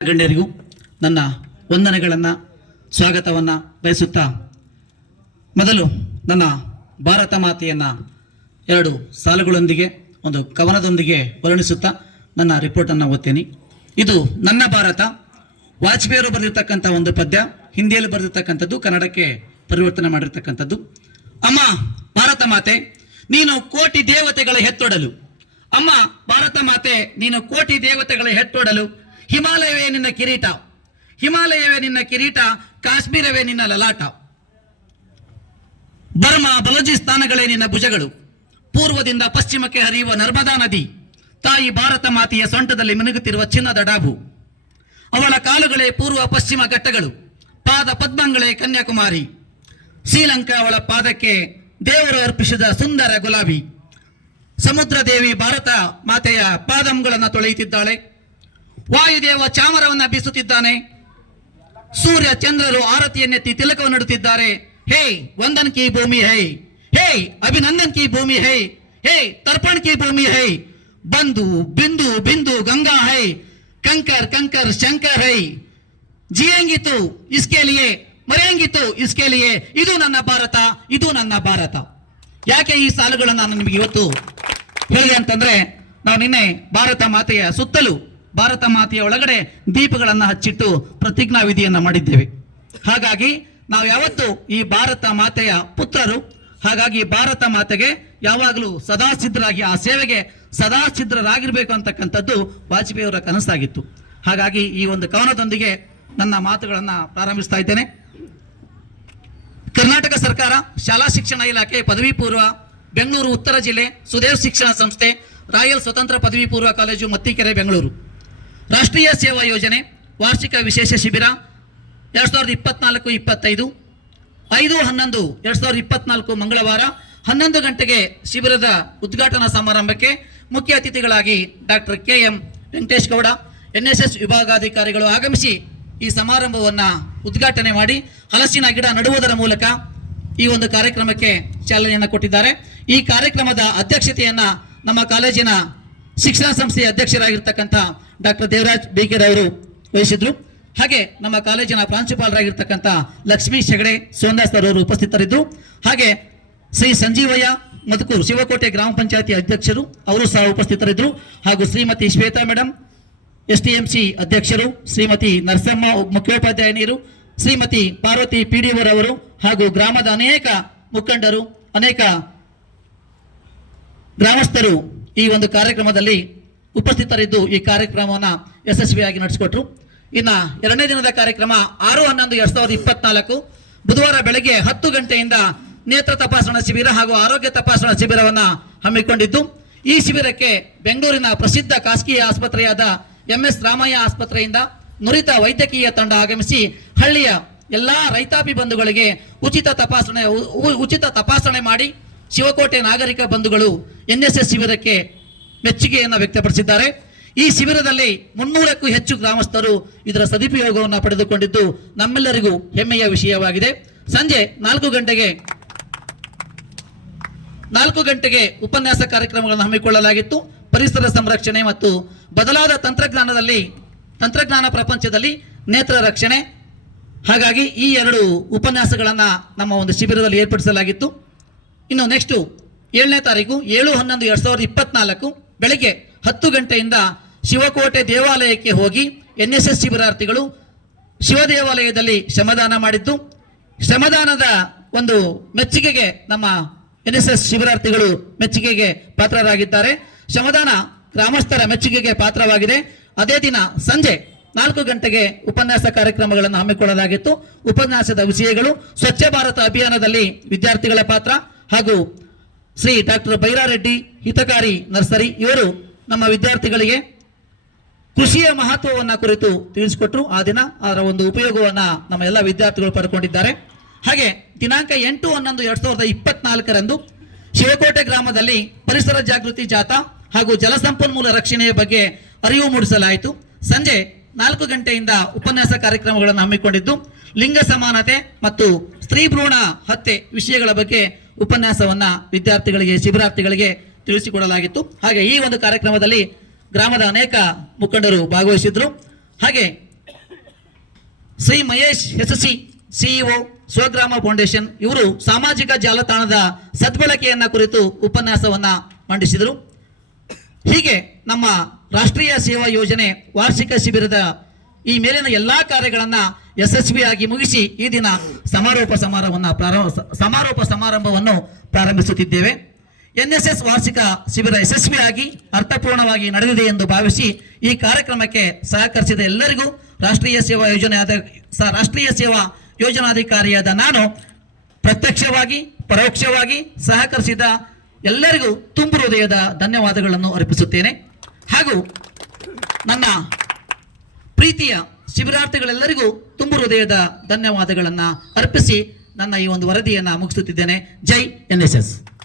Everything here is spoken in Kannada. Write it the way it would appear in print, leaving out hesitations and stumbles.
ಗಣ್ಯರಿಗೂ ನನ್ನ ವಂದನೆಗಳನ್ನು ಸ್ವಾಗತವನ್ನು ಬಯಸುತ್ತಾ ಮೊದಲು ನನ್ನ ಭಾರತ ಮಾತೆಯನ್ನು ಎರಡು ಸಾಲುಗಳೊಂದಿಗೆ ಒಂದು ಕವನದೊಂದಿಗೆ ವರ್ಣಿಸುತ್ತಾ ನನ್ನ ರಿಪೋರ್ಟನ್ನು ಓದ್ತೇನೆ. ಇದು ನನ್ನ ಭಾರತ. ವಾಜಪೇಯಿಯವರು ಬರೆದಿರ್ತಕ್ಕಂಥ ಒಂದು ಪದ್ಯ, ಹಿಂದಿಯಲ್ಲಿ ಬರೆದಿರ್ತಕ್ಕಂಥದ್ದು, ಕನ್ನಡಕ್ಕೆ ಪರಿವರ್ತನೆ ಮಾಡಿರ್ತಕ್ಕಂಥದ್ದು. ಅಮ್ಮ ಭಾರತ ಮಾತೆ, ನೀನು ಕೋಟಿ ದೇವತೆಗಳ ಹೆತ್ತೊಡಲು. ಅಮ್ಮ ಭಾರತ ಮಾತೆ, ನೀನು ಕೋಟಿ ದೇವತೆಗಳ ಹೆತ್ತೊಡಲು. ಹಿಮಾಲಯವೇ ನಿನ್ನ ಕಿರೀಟ, ಹಿಮಾಲಯವೇ ನಿನ್ನ ಕಿರೀಟ, ಕಾಶ್ಮೀರವೇ ನಿನ್ನ ಲಲಾಟ. ಬರ್ಮಾ ಬಲೂಚಿಸ್ತಾನಗಳೇ ನಿನ್ನ ಭುಜಗಳು, ಪೂರ್ವದಿಂದ ಪಶ್ಚಿಮಕ್ಕೆ ಹರಿಯುವ ನರ್ಮದಾ ನದಿ. ತಾಯಿ ಭಾರತ ಮಾತೆಯ ಸೊಂಟದಲ್ಲಿ ಮಿನುಗುತ್ತಿರುವ ಚಿನ್ನದ ಡಾಬು. ಅವಳ ಕಾಲುಗಳೇ ಪೂರ್ವ ಪಶ್ಚಿಮ ಘಟ್ಟಗಳು, ಪಾದ ಪದ್ಮಗಳೇ ಕನ್ಯಾಕುಮಾರಿ. ಶ್ರೀಲಂಕಾ ಅವಳ ಪಾದಕ್ಕೆ ದೇವರು ಅರ್ಪಿಸಿದ ಸುಂದರ ಗುಲಾಬಿ. ಸಮುದ್ರ ದೇವಿ ಭಾರತ ಮಾತೆಯ ಪಾದಂಗಳನ್ನು ತೊಳೆಯುತ್ತಿದ್ದಾಳೆ. ವಾಯುದೇವ ಚಾಮರವನ್ನ ಬೀಸುತ್ತಿದ್ದಾನೆ. ಸೂರ್ಯ ಚಂದ್ರರು ಆರತಿಯನ್ನೆತ್ತಿ ತಿಲಕವನ್ನಿಡುತ್ತಿದ್ದಾರೆ. ಹೇ ವಂದನ್ ಕಿ ಭೂಮಿ ಹೈ, ಹೇ ಅಭಿನಂದನ್ ಕಿ ಭೂಮಿ ಹೈ, ಹೇ ತರ್ಪಣ್ ಕಿ ಭೂಮಿ ಹೈ. ಬಂದು ಬಿಂದು ಬಿಂದು ಗಂಗಾ ಹೈ, ಕಂಕರ್ ಕಂಕರ್ ಶಂಕರ್ ಹೈ. ಜಿಯಂಗಿ ತು ಇಸ್ಕೆ ಲಿಯೆ, ಮರೆಯಂಗಿ ತು ಇಸ್ಕೆ ಲಿಯೆ. ಇದು ನನ್ನ ಭಾರತ, ಇದು ನನ್ನ ಭಾರತ. ಯಾಕೆ ಈ ಸಾಲುಗಳನ್ನು ನಾನು ನಿಮಗೆ ಇವತ್ತು ಹೇಳಿದೆ ಅಂತಂದ್ರೆ, ನಾವು ನಿನ್ನೆ ಭಾರತ ಮಾತೆಯ ಸುತ್ತಲೂ, ಭಾರತ ಮಾತೆಯ ಒಳಗಡೆ ದೀಪಗಳನ್ನು ಹಚ್ಚಿಟ್ಟು ಪ್ರತಿಜ್ಞಾ ವಿಧಿಯನ್ನು ಮಾಡಿದ್ದೇವೆ. ಹಾಗಾಗಿ ನಾವು ಯಾವತ್ತು ಈ ಭಾರತ ಮಾತೆಯ ಪುತ್ರರು. ಹಾಗಾಗಿ ಭಾರತ ಮಾತೆಗೆ ಯಾವಾಗಲೂ ಸದಾ ಸಿದ್ಧರಾಗಿ, ಆ ಸೇವೆಗೆ ಸದಾ ಸಿದ್ಧರಾಗಿರ್ಬೇಕು ಅಂತಕ್ಕಂಥದ್ದು ವಾಜಪೇಯಿಯವರ ಕನಸಾಗಿತ್ತು. ಹಾಗಾಗಿ ಈ ಒಂದು ಕವನದೊಂದಿಗೆ ನನ್ನ ಮಾತುಗಳನ್ನು ಪ್ರಾರಂಭಿಸ್ತಾ ಇದ್ದೇನೆ. ಕರ್ನಾಟಕ ಸರ್ಕಾರ, ಶಾಲಾ ಶಿಕ್ಷಣ ಇಲಾಖೆ, ಪದವಿ ಪೂರ್ವ, ಬೆಂಗಳೂರು ಉತ್ತರ ಜಿಲ್ಲೆ, ಸುದೇವ್ ಶಿಕ್ಷಣ ಸಂಸ್ಥೆ, ರಾಯಲ್ ಸ್ವತಂತ್ರ ಪದವಿ ಪೂರ್ವ ಕಾಲೇಜು, ಮತ್ತಿಕೆರೆ, ಬೆಂಗಳೂರು. ರಾಷ್ಟ್ರೀಯ ಸೇವಾ ಯೋಜನೆ ವಾರ್ಷಿಕ ವಿಶೇಷ ಶಿಬಿರ 2024-25 5/11/2024 ಮಂಗಳವಾರ 11 ಗಂಟೆಗೆ ಶಿಬಿರದ ಉದ್ಘಾಟನಾ ಸಮಾರಂಭಕ್ಕೆ ಮುಖ್ಯ ಅತಿಥಿಗಳಾಗಿ doctor KM Venkatesh Gowda, NSS ವಿಭಾಗಾಧಿಕಾರಿಗಳು ಆಗಮಿಸಿ ಈ ಸಮಾರಂಭವನ್ನು ಉದ್ಘಾಟನೆ ಮಾಡಿ ಹಲಸಿನ ಗಿಡ ನೆಡುವುದರ ಮೂಲಕ ಈ ಒಂದು ಕಾರ್ಯಕ್ರಮಕ್ಕೆ ಚಾಲನೆಯನ್ನು ಕೊಟ್ಟಿದ್ದಾರೆ. ಈ ಕಾರ್ಯಕ್ರಮದ ಅಧ್ಯಕ್ಷತೆಯನ್ನ ನಮ್ಮ ಕಾಲೇಜಿನ ಶಿಕ್ಷಣ ಸಂಸ್ಥೆಯ ಅಧ್ಯಕ್ಷರಾಗಿರ್ತಕ್ಕಂಥ ಡಾಕ್ಟರ್ ದೇವರಾಜ್ BK ಅವರು ವಹಿಸಿದ್ರು. ಹಾಗೆ ನಮ್ಮ ಕಾಲೇಜಿನ ಪ್ರಾಂಶುಪಾಲರಾಗಿರ್ತಕ್ಕಂಥ ಲಕ್ಷ್ಮೀ ಹೆಗಡೆ ಸೋಂದಾಸ್ ಅವರು ಉಪಸ್ಥಿತರಿದ್ದರು. ಹಾಗೆ ಶ್ರೀ ಸಂಜೀವಯ್ಯ ಮಧುಕೂರು, ಶಿವಕೋಟೆ ಗ್ರಾಮ ಪಂಚಾಯತಿ ಅಧ್ಯಕ್ಷರು, ಅವರು ಸಹ ಉಪಸ್ಥಿತರಿದ್ದರು. ಹಾಗೂ ಶ್ರೀಮತಿ ಶ್ವೇತಾ ಮೇಡಮ್, STMC ಅಧ್ಯಕ್ಷರು, ಶ್ರೀಮತಿ ನರಸಮ್ಮ ಮುಖ್ಯೋಪಾಧ್ಯಾಯನಿಯರು, ಶ್ರೀಮತಿ ಪಾರ್ವತಿ PDO ಅವರು, ಹಾಗೂ ಗ್ರಾಮದ ಅನೇಕ ಮುಖಂಡರು, ಅನೇಕ ಗ್ರಾಮಸ್ಥರು ಈ ಒಂದು ಕಾರ್ಯಕ್ರಮದಲ್ಲಿ ಉಪಸ್ಥಿತರಿದ್ದು ಈ ಕಾರ್ಯಕ್ರಮವನ್ನು ಯಶಸ್ವಿಯಾಗಿ ನಡೆಸಿಕೊಟ್ರು. ಇನ್ನು ಎರಡನೇ ದಿನದ ಕಾರ್ಯಕ್ರಮ 6/11/2024 ಬುಧವಾರ ಬೆಳಗ್ಗೆ 10 ಗಂಟೆಯಿಂದ ನೇತ್ರ ತಪಾಸಣಾ ಶಿಬಿರ ಹಾಗೂ ಆರೋಗ್ಯ ತಪಾಸಣಾ ಶಿಬಿರವನ್ನು ಹಮ್ಮಿಕೊಂಡಿದ್ದು, ಈ ಶಿಬಿರಕ್ಕೆ ಬೆಂಗಳೂರಿನ ಪ್ರಸಿದ್ಧ ಖಾಸಗಿ ಆಸ್ಪತ್ರೆಯಾದ MS ರಾಮಯ್ಯ ಆಸ್ಪತ್ರೆಯಿಂದ ನುರಿತ ವೈದ್ಯಕೀಯ ತಂಡ ಆಗಮಿಸಿ ಹಳ್ಳಿಯ ಎಲ್ಲಾ ರೈತಾಪಿ ಬಂಧುಗಳಿಗೆ ಉಚಿತ ತಪಾಸಣೆ ಮಾಡಿ ಶಿವಕೋಟೆ ನಾಗರಿಕ ಬಂಧುಗಳು NSS ಶಿಬಿರಕ್ಕೆ ಮೆಚ್ಚುಗೆಯನ್ನು ವ್ಯಕ್ತಪಡಿಸಿದ್ದಾರೆ. ಈ ಶಿಬಿರದಲ್ಲಿ 300ಕ್ಕೂ ಹೆಚ್ಚು ಗ್ರಾಮಸ್ಥರು ಇದರ ಸದುಪಯೋಗವನ್ನು ಪಡೆದುಕೊಂಡಿದ್ದು ನಮ್ಮೆಲ್ಲರಿಗೂ ಹೆಮ್ಮೆಯ ವಿಷಯವಾಗಿದೆ. ಸಂಜೆ 4 ಗಂಟೆಗೆ ಉಪನ್ಯಾಸ ಕಾರ್ಯಕ್ರಮಗಳನ್ನು ಹಮ್ಮಿಕೊಳ್ಳಲಾಗಿತ್ತು. ಪರಿಸರ ಸಂರಕ್ಷಣೆ ಮತ್ತು ಬದಲಾದ ತಂತ್ರಜ್ಞಾನ ಪ್ರಪಂಚದಲ್ಲಿ ನೇತ್ರ ರಕ್ಷಣೆ. ಹಾಗಾಗಿ ಈ 2 ಉಪನ್ಯಾಸಗಳನ್ನು ನಮ್ಮ ಒಂದು ಶಿಬಿರದಲ್ಲಿ ಏರ್ಪಡಿಸಲಾಗಿತ್ತು. ಇನ್ನು ನೆಕ್ಸ್ಟ್ 7ನೇ ತಾರೀಕು 7/11/2024 ಬೆಳಗ್ಗೆ 10 ಗಂಟೆಯಿಂದ ಶಿವಕೋಟೆ ದೇವಾಲಯಕ್ಕೆ ಹೋಗಿ NSS ಶಿಬಿರಾರ್ಥಿಗಳು ಶಿವ ದೇವಾಲಯದಲ್ಲಿ ಶ್ರಮದಾನ ಮಾಡಿದ್ದು, ಶ್ರಮದಾನದ ಒಂದು ಮೆಚ್ಚುಗೆಗೆ ನಮ್ಮ NSS ಶಿಬಿರಾರ್ಥಿಗಳು ಮೆಚ್ಚುಗೆಗೆ ಪಾತ್ರರಾಗಿದ್ದಾರೆ. ಶ್ರಮದಾನ ಗ್ರಾಮಸ್ಥರ ಮೆಚ್ಚುಗೆಗೆ ಪಾತ್ರವಾಗಿದೆ. ಅದೇ ದಿನ ಸಂಜೆ 4 ಗಂಟೆಗೆ ಉಪನ್ಯಾಸ ಕಾರ್ಯಕ್ರಮಗಳನ್ನು ಹಮ್ಮಿಕೊಳ್ಳಲಾಗಿತ್ತು. ಉಪನ್ಯಾಸದ ವಿಷಯಗಳು ಸ್ವಚ್ಛ ಭಾರತ ಅಭಿಯಾನದಲ್ಲಿ ವಿದ್ಯಾರ್ಥಿಗಳ ಪಾತ್ರ ಹಾಗೂ ಶ್ರೀ ಡಾಕ್ಟರ್ ಬೈರಾರೆಡ್ಡಿ ಹಿತಕಾರಿ ನರ್ಸರಿ ಇವರು ನಮ್ಮ ವಿದ್ಯಾರ್ಥಿಗಳಿಗೆ ಕೃಷಿಯ ಮಹತ್ವವನ್ನು ಕುರಿತು ತಿಳಿಸಿಕೊಟ್ರು. ಆ ದಿನ ಅದರ ಒಂದು ಉಪಯೋಗವನ್ನು ನಮ್ಮ ಎಲ್ಲ ವಿದ್ಯಾರ್ಥಿಗಳು ಪಡ್ಕೊಂಡಿದ್ದಾರೆ. ಹಾಗೆ ದಿನಾಂಕ 8/11/2024 ಶಿವಕೋಟೆ ಗ್ರಾಮದಲ್ಲಿ ಪರಿಸರ ಜಾಗೃತಿ ಜಾಥಾ ಹಾಗೂ ಜಲಸಂಪನ್ಮೂಲ ರಕ್ಷಣೆಯ ಬಗ್ಗೆ ಅರಿವು ಮೂಡಿಸಲಾಯಿತು. ಸಂಜೆ 4 ಗಂಟೆಯಿಂದ ಉಪನ್ಯಾಸ ಕಾರ್ಯಕ್ರಮಗಳನ್ನು ಹಮ್ಮಿಕೊಂಡಿದ್ದು, ಲಿಂಗ ಸಮಾನತೆ ಮತ್ತು ಸ್ತ್ರೀ ಭ್ರೂಣ ಹತ್ಯೆ ವಿಷಯಗಳ ಬಗ್ಗೆ ಉಪನ್ಯಾಸವನ್ನ ವಿದ್ಯಾರ್ಥಿಗಳಿಗೆ, ಶಿಬಿರಾರ್ಥಿಗಳಿಗೆ ತಿಳಿಸಿಕೊಡಲಾಗಿತ್ತು. ಹಾಗೆ ಈ ಒಂದು ಕಾರ್ಯಕ್ರಮದಲ್ಲಿ ಗ್ರಾಮದ ಅನೇಕ ಮುಖಂಡರು ಭಾಗವಹಿಸಿದ್ರು. ಹಾಗೆ ಶ್ರೀ ಮಹೇಶ್ ಎಸ್ಎಸ್ಸಿ ಸಿಇಒ ಸ್ವಗ್ರಾಮ ಫೌಂಡೇಶನ್ ಇವರು ಸಾಮಾಜಿಕ ಜಾಲತಾಣದ ಸದ್ಬಳಕೆಯನ್ನ ಕುರಿತು ಉಪನ್ಯಾಸವನ್ನ ಮಂಡಿಸಿದರು. ಹೀಗೆ ನಮ್ಮ ರಾಷ್ಟ್ರೀಯ ಸೇವಾ ಯೋಜನೆ ವಾರ್ಷಿಕ ಶಿಬಿರದ ಈ ಮೇಲಿನ ಎಲ್ಲಾ ಕಾರ್ಯಗಳನ್ನ ಯಶಸ್ವಿಯಾಗಿ ಮುಗಿಸಿ ಈ ದಿನ ಸಮಾರೋಪ ಸಮಾರಂಭವನ್ನು ಪ್ರಾರಂಭಿಸುತ್ತಿದ್ದೇವೆ. NSS ವಾರ್ಷಿಕ ಶಿಬಿರ ಯಶಸ್ವಿಯಾಗಿ ಅರ್ಥಪೂರ್ಣವಾಗಿ ನಡೆದಿದೆ ಎಂದು ಭಾವಿಸಿ ಈ ಕಾರ್ಯಕ್ರಮಕ್ಕೆ ಸಹಕರಿಸಿದ ಎಲ್ಲರಿಗೂ ರಾಷ್ಟ್ರೀಯ ಸೇವಾ ಯೋಜನಾಧಿಕಾರಿಯಾದ ನಾನು ಪ್ರತ್ಯಕ್ಷವಾಗಿ ಪರೋಕ್ಷವಾಗಿ ಸಹಕರಿಸಿದ ಎಲ್ಲರಿಗೂ ತುಂಬು ಹೃದಯದ ಧನ್ಯವಾದಗಳನ್ನು ಅರ್ಪಿಸುತ್ತೇನೆ. ಹಾಗೂ ನನ್ನ ಪ್ರೀತಿಯ ಶಿಬಿರಾರ್ಥಿಗಳೆಲ್ಲರಿಗೂ ತುಂಬು ಹೃದಯದ ಧನ್ಯವಾದಗಳನ್ನು ಅರ್ಪಿಸಿ ನನ್ನ ಈ ಒಂದು ವರದಿಯನ್ನು ಮುಗಿಸುತ್ತಿದ್ದೇನೆ. ಜೈ NSS.